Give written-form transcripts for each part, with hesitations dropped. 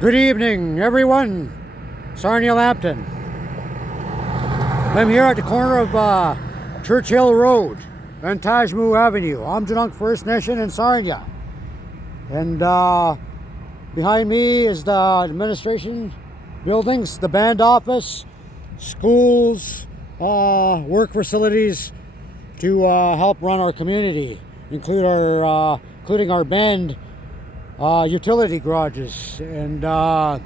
Good evening, everyone. Sarnia Lapton. I'm here at the corner of Churchill Road and Aamjiwnaang Avenue, Aamjiwnaang First Nation in Sarnia. And behind me is the administration buildings, the band office, schools, work facilities to help run our community, including our band utility garages and our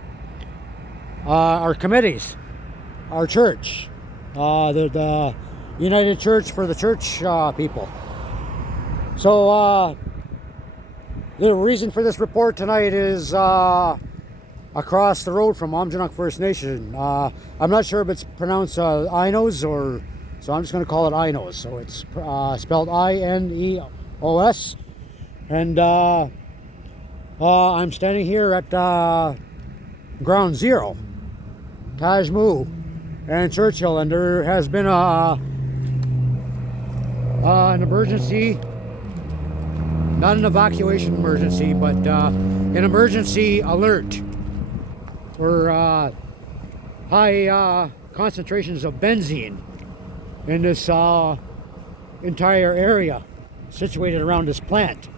committees, our church, the United Church for the church people. So the reason for this report tonight is across the road from Aamjiwnaang First Nation. I'm not sure if it's pronounced Inos, or so I'm just going to call it Inos. So it's spelled I-N-E-O-S, and I'm standing here at Ground Zero, Aamjiwnaang and Churchill, and there has been an emergency, not an evacuation emergency, but an emergency alert for high concentrations of benzene in this entire area situated around this plant.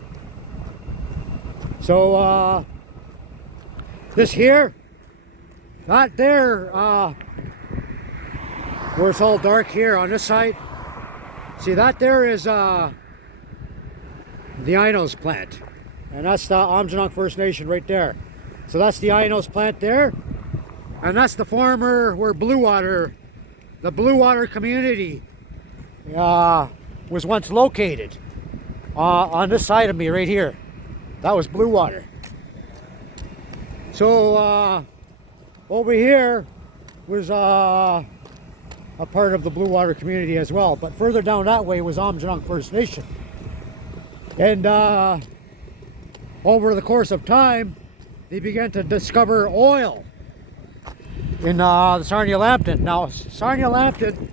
So this here, not there, where it's all dark here on this side. See, that there is the Inos plant, and that's the Aamjiwnaang First Nation right there. So that's the Inos plant there, and that's the former where the Blue Water community was once located on this side of me right here. That was Blue Water. So over here was a part of the Blue Water community as well, but further down that way was Aamjiwnaang First Nation. And over the course of time, they began to discover oil in the Sarnia Lapton. Now, Sarnia Lapton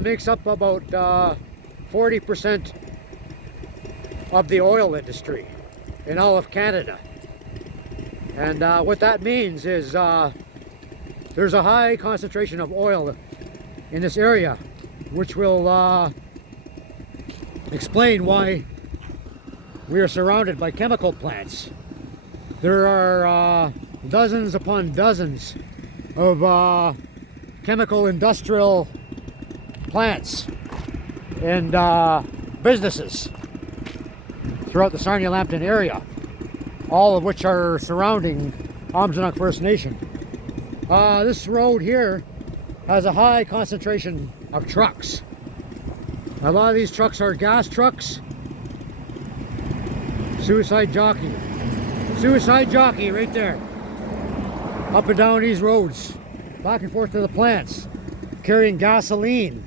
makes up about 40% of the oil industry in all of Canada. And what that means is there's a high concentration of oil in this area, which will explain why we are surrounded by chemical plants. There are dozens upon dozens of chemical industrial plants and businesses throughout the Sarnia Lapton area, all of which are surrounding Aamjiwnaang First Nation. This road here has a high concentration of trucks. A lot of these trucks are gas trucks. Suicide jockey right there, up and down these roads, back and forth to the plants, carrying gasoline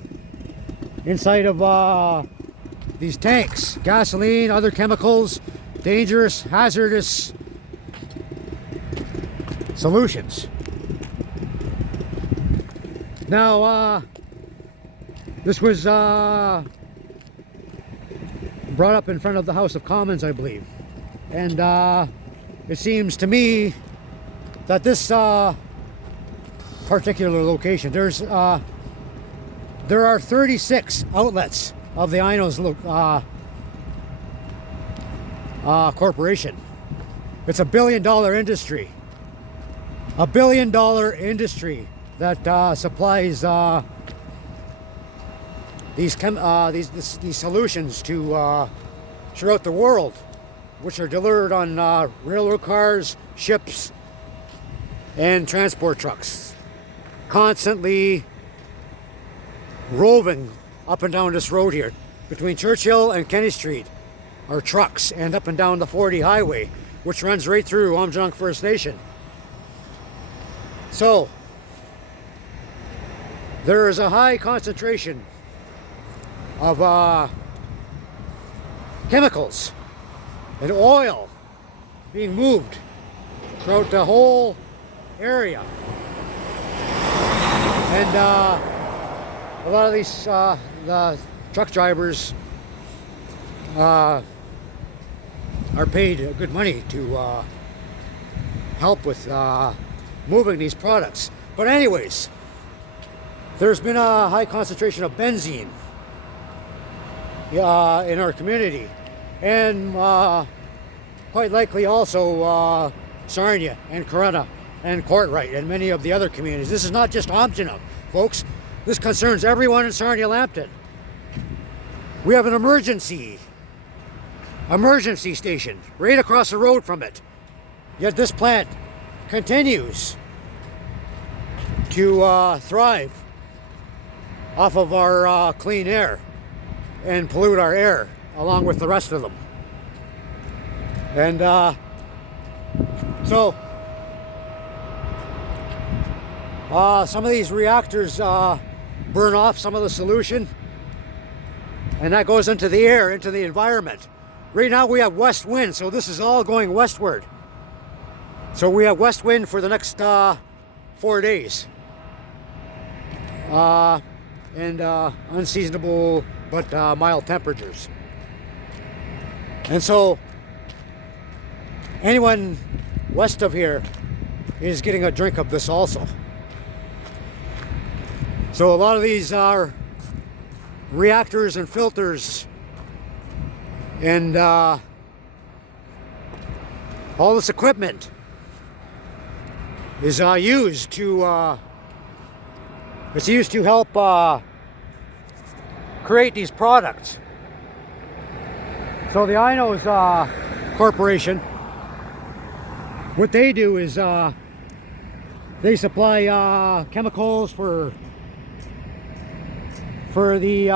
inside of these tanks. Gasoline, other chemicals, dangerous, hazardous solutions. Now, this was brought up in front of the House of Commons, I believe. And it seems to me that this particular location, there are 36 outlets of the Inos corporation. It's $1 billion industry. $1 billion industry that supplies these solutions to throughout the world, which are delivered on railroad cars, ships, and transport trucks, constantly roving up and down this road here between Churchill and Kenny Street are trucks, and up and down the 40 highway, which runs right through Aamjiwnaang First Nation. So there is a high concentration of chemicals and oil being moved throughout the whole area, and a lot of these the truck drivers are paid good money to help with moving these products. But anyways, there's been a high concentration of benzene in our community, and quite likely also Sarnia and Corunna and Courtright and many of the other communities. This is not just Aamjiwnaang, folks. This concerns everyone in Sarnia Lambton. We have an emergency station right across the road from it. Yet this plant continues to thrive off of our clean air and pollute our air along with the rest of them. And so some of these reactors burn off some of the solution, and that goes into the air, into the environment. Right now we have west wind, so this is all going westward. So we have west wind for the next 4 days. And unseasonable but mild temperatures. And so anyone west of here is getting a drink of this also. So a lot of these are reactors and filters and all this equipment is used to it's used to help create these products. So the Inos Corporation, what they do is they supply chemicals for the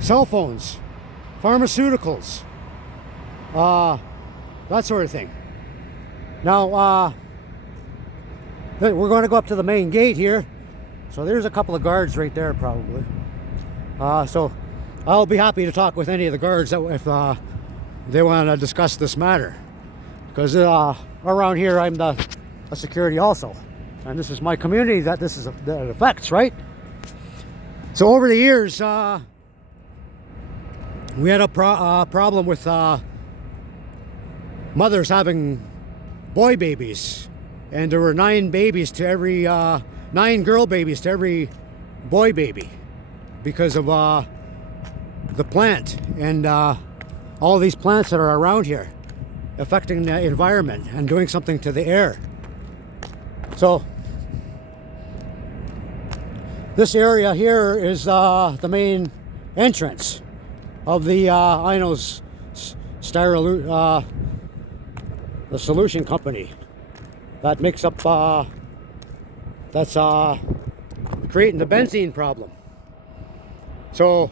cell phones, pharmaceuticals, that sort of thing. Now we're going to go up to the main gate here, so there's a couple of guards right there probably. So I'll be happy to talk with any of the guards if they want to discuss this matter, because around here I'm a security also, and this is my community that that affects, right? So over the years we had a problem with mothers having boy babies, and there were 9 babies to every 9 girl babies to every boy baby because of the plant and all these plants that are around here affecting the environment and doing something to the air. So this area here is the main entrance of the Inos the solution company that makes up that's creating the benzene problem. So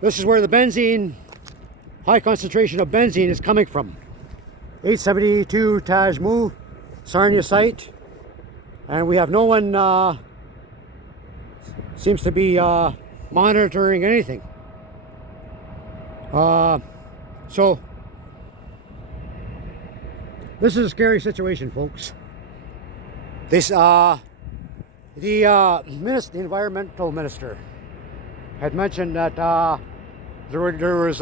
this is where the benzene, high concentration of benzene, is coming from. 872 Tajmu, Sarnia site, and we have no one seems to be monitoring anything. So this is a scary situation, folks. This the environmental minister had mentioned that there was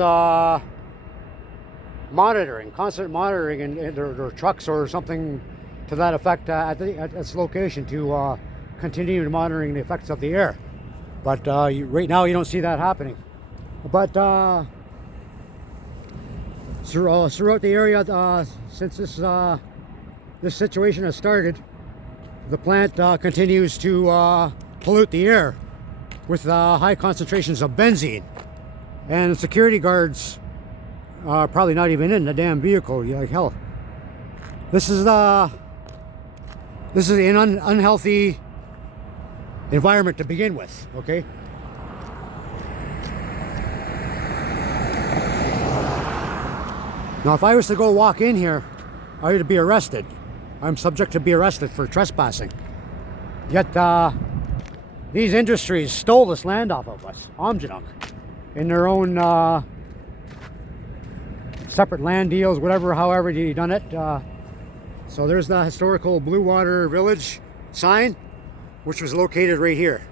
monitoring, constant monitoring in their trucks or something to that effect at its location to continue monitoring the effects of the air. But right now you don't see that happening. But throughout the area, since this situation has started, the plant continues to pollute the air with high concentrations of benzene, and the security guards are probably not even in the damn vehicle. Like hell, this is an unhealthy environment to begin with. Okay. Now, if I was to go walk in here, I would be arrested. I'm subject to be arrested for trespassing. Yet, these industries stole this land off of us, Aamjiwnaang, in their own separate land deals, however they done it. So there's the historical Blue Water Village sign, which was located right here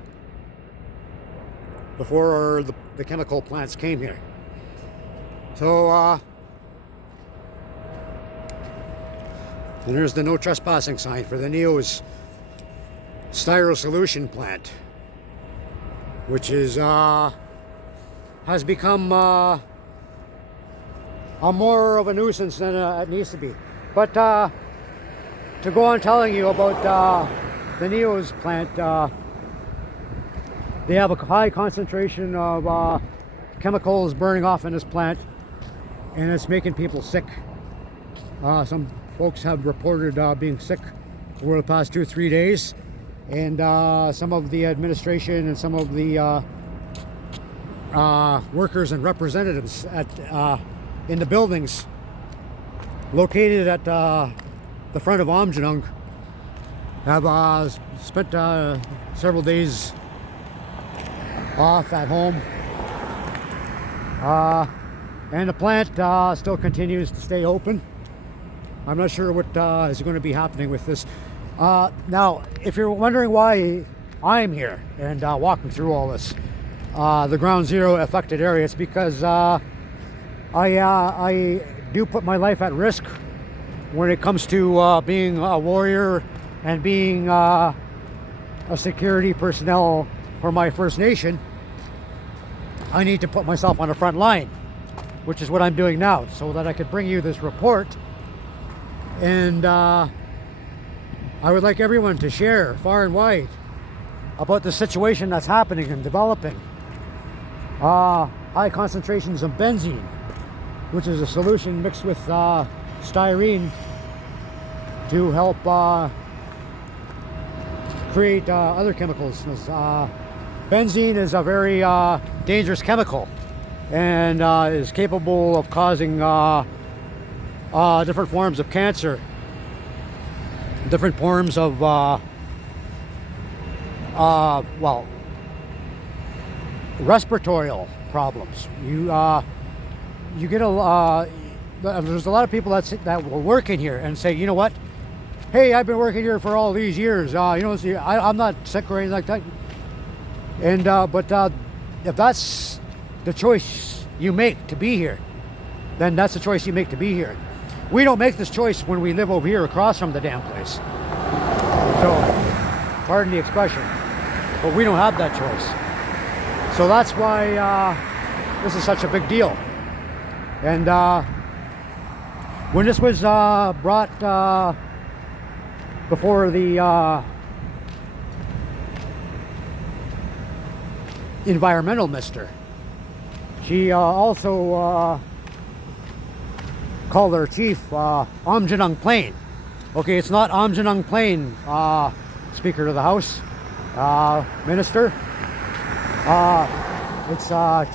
before the chemical plants came here. So, and there's the no trespassing sign for the Neo's styro solution plant, which is has become a more of a nuisance than it needs to be. But to go on telling you about the Neo's plant, they have a high concentration of chemicals burning off in this plant, and it's making people sick. Some folks have reported being sick over the past 2-3 days, and some of the administration and some of the workers and representatives at in the buildings located at the front of Aamjiwnaang have spent several days off at home, and the plant still continues to stay open. I'm not sure what is going to be happening with this. Now, if you're wondering why I'm here and walking through all this, the ground zero affected area, it's because I do put my life at risk when it comes to being a warrior and being a security personnel for my First Nation. I need to put myself on the front line, which is what I'm doing now, so that I could bring you this report. And I would like everyone to share far and wide about the situation that's happening and developing. High concentrations of benzene, which is a solution mixed with styrene to help create other chemicals. Benzene is a very dangerous chemical and is capable of causing different forms of cancer, different forms of well, respiratory problems. You get there's a lot of people that will work in here and say, you know what, hey, I've been working here for all these years, you know, see, I'm not sick or anything like that. And but if that's the choice you make to be here, then that's the choice you make to be here. We don't make this choice when we live over here across from the damn place. So, pardon the expression, but we don't have that choice. So that's why this is such a big deal. And when this was brought before the environmental minister, she also called her chief Aamjiwnaang Plain. Okay, it's not Aamjiwnaang Plain, Speaker of the House, Minister. It's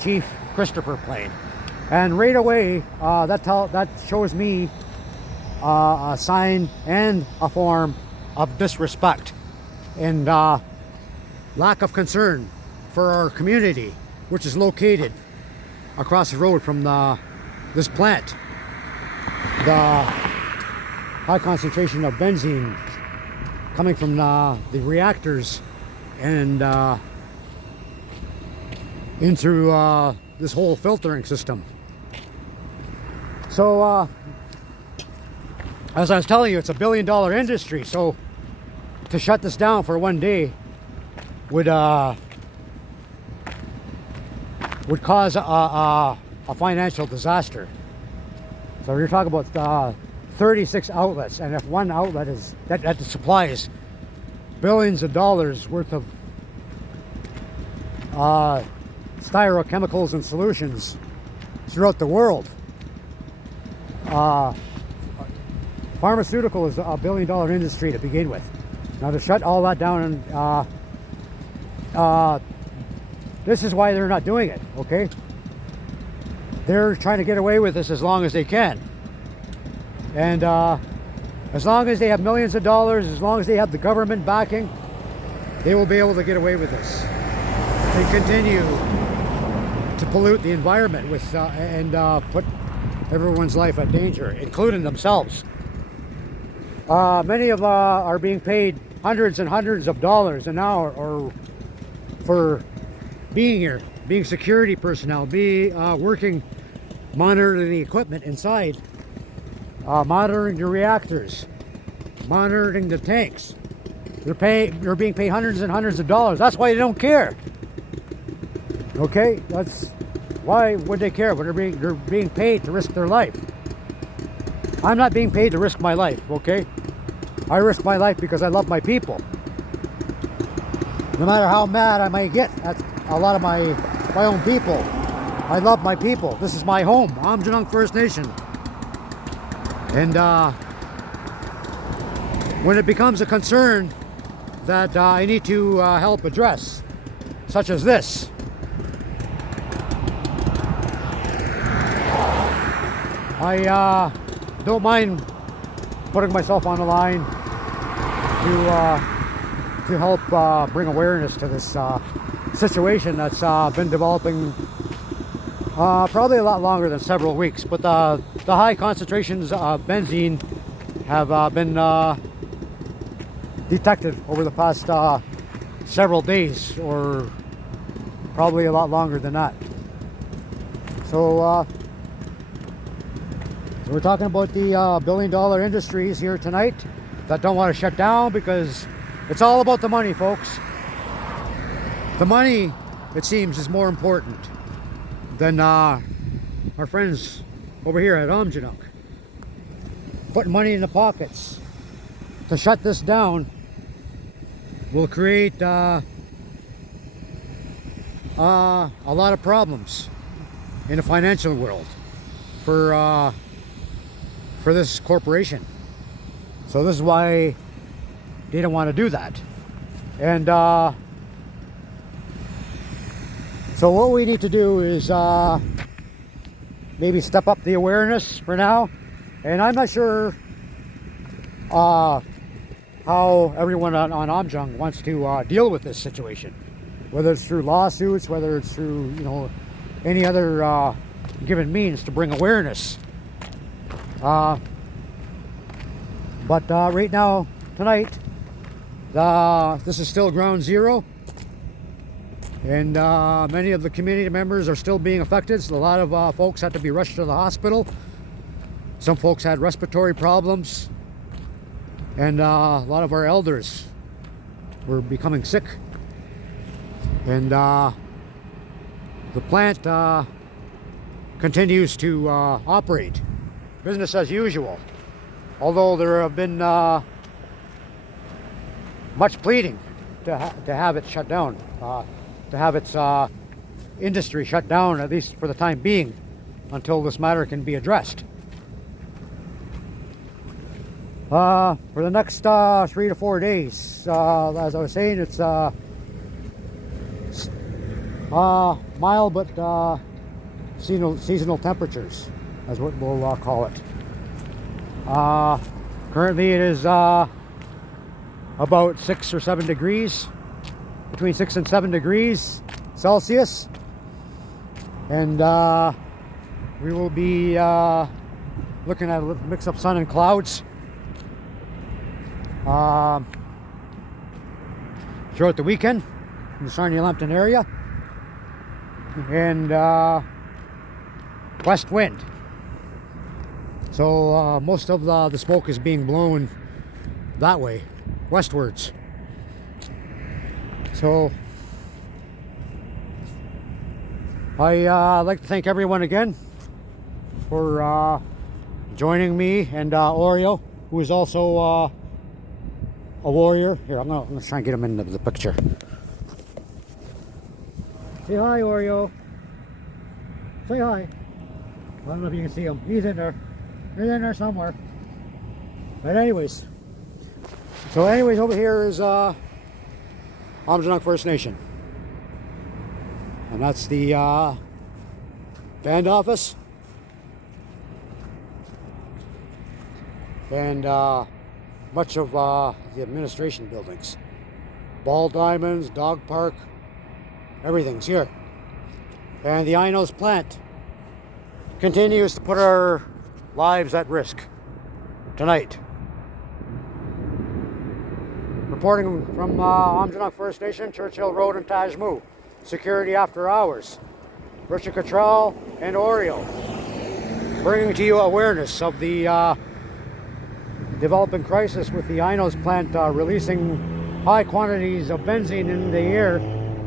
Chief Christopher Plain. And right away, that shows me a sign and a form of disrespect and lack of concern for our community, which is located across the road from this plant. The high concentration of benzene coming from the reactors and into this whole filtering system. So as I was telling you, it's $1 billion industry, so to shut this down for one day would cause a financial disaster. So you're talking about 36 outlets, and if one outlet is that supplies billions of dollars worth of styrochemicals and solutions throughout the world. Pharmaceutical is a $1 billion industry to begin with. Now to shut all that down, and this is why they're not doing it, okay? They're trying to get away with this as long as they can. And as long as they have millions of dollars, as long as they have the government backing, they will be able to get away with this. They continue to pollute the environment with and put everyone's life at danger, including themselves. Many of are being paid hundreds and hundreds of dollars an hour or for being here, being security personnel, working monitoring the equipment inside, monitoring the reactors, monitoring the tanks. They're being paid hundreds and hundreds of dollars. That's why they don't care. Okay, that's why would they care when they're being paid to risk their life. I'm not being paid to risk my life. Okay, I risk my life because I love my people. No matter how mad I might get at a lot of my own people, I love my people. This is my home, Aamjiwnaang First Nation. And when it becomes a concern that I need to help address, such as this, I don't mind putting myself on the line to help bring awareness to this situation that's been developing probably a lot longer than several weeks. But the high concentrations of benzene have been detected over the past several days, or probably a lot longer than that. So we're talking about the billion-dollar industries here tonight that don't want to shut down, because it's all about the money, folks. The money, it seems, is more important than our friends over here at Aamjiwnaang. Putting money in the pockets to shut this down will create a lot of problems in the financial world for this corporation. So this is why they don't want to do that. And so what we need to do is maybe step up the awareness for now. And I'm not sure how everyone on Aamjiwnaang wants to deal with this situation, whether it's through lawsuits, whether it's through, you know, any other given means to bring awareness. But right now, tonight, this is still ground zero, and many of the community members are still being affected. So a lot of folks had to be rushed to the hospital. Some folks had respiratory problems, and a lot of our elders were becoming sick. And the plant continues to operate, business as usual. Although there have been much pleading to have it shut down, to have its industry shut down, at least for the time being, until this matter can be addressed. For the next 3 to 4 days, as I was saying, it's mild but seasonal temperatures, as what we'll call it. Currently it is about 6 or 7 degrees, between 6 and 7 degrees Celsius, and we will be looking at a mix of sun and clouds throughout the weekend in the Sarnia area, and west wind. So most of the smoke is being blown that way, westwards. So I'd like to thank everyone again for joining me, and Oreo, who is also a warrior. Here, I'm gonna try and get him into the picture. Say hi, Oreo. Say hi. I don't know if you can see him. He's in there. He's in there somewhere. But anyways, over here is Aamjiwnaang First Nation, and that's the band office, and much of the administration buildings, ball diamonds, dog park, everything's here. And the Inos plant continues to put our lives at risk tonight. Reporting from Aamjiwnaang First Nation, Churchill Road and Tajmu. Security after hours. Richard Cottrell and Oreo. bringing to you awareness of the developing crisis with the Ainos plant releasing high quantities of benzene in the air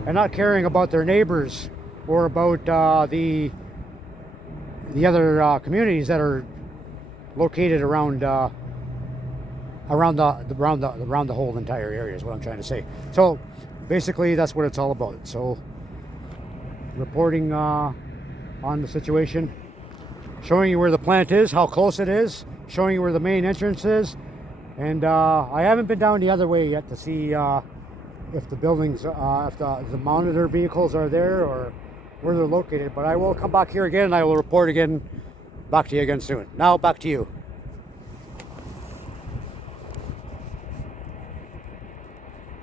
and not caring about their neighbors or about the other communities that are located around the whole entire area is what I'm trying to say. So basically that's what it's all about. So reporting on the situation, showing you where the plant is, how close it is, showing you where the main entrance is, and I haven't been down the other way yet to see if the buildings, if the monitor vehicles are there or where they're located, but I will come back here again and I will report again back to you again soon. Now back to you.